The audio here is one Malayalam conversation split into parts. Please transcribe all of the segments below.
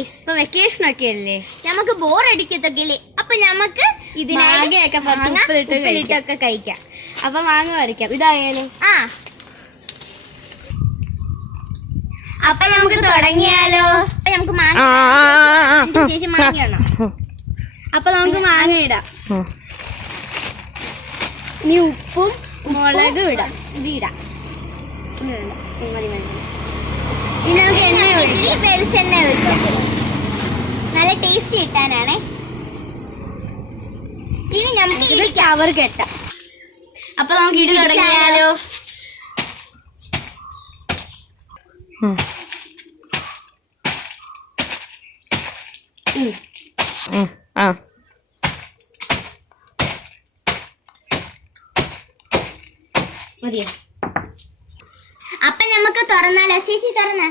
ഇപ്പൊ വെക്കേഷൻ ഒക്കെ അല്ലേ, നമുക്ക് ബോറടിക്കത്തൊക്കെ. അപ്പൊ നമുക്ക് ഇതിനൊക്കെ ഉപ്പിലിട്ടൊക്കെ കഴിക്കാം. അപ്പൊ മാങ്ങ പറിക്കാം. ഇതായാലും അപ്പൊ നമുക്ക് തുടങ്ങിയാലോ? അപ്പൊ നമുക്ക് മാങ്ങ ചേച്ചി മാങ്ങ ഇടണം. അപ്പൊ നമുക്ക് മാങ്ങ ഇടാം. ഇനി ഉപ്പും മുളകും ഇടാം. ഇത് ഇടാം. ഇനി നമുക്ക് വെളിച്ചെണ്ണ ഒഴിക്കാം. നല്ല ടേസ്റ്റ് കിട്ടാനാണേ. ഇനി നമുക്ക് ഇത് കവർ കെട്ടാം. അപ്പൊ നമുക്ക് ഇടി തുടങ്ങിയാലോ? മതിയോ? അപ്പൊ നമുക്ക് തുറന്നാലോ? ചേച്ചി തുറന്ന.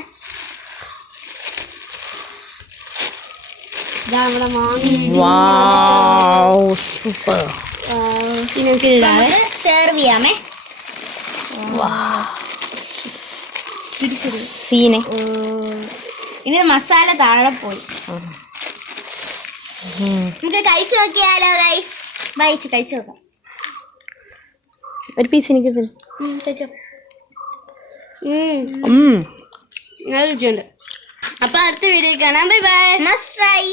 സെർവ് ചെയ്യാമേ. ഇനി മസാല താഴെ പോയി. നമുക്ക് കഴിച്ചു നോക്കിയാലോ ഗൈസ്? കഴിച്ചു നോക്കാം. ഒരു പീസ് എനിക്ക് നല്ല രുചിയുണ്ട്. അപ്പൊ അടുത്ത വീഡിയോ കാണാം. Bye bye. Must try.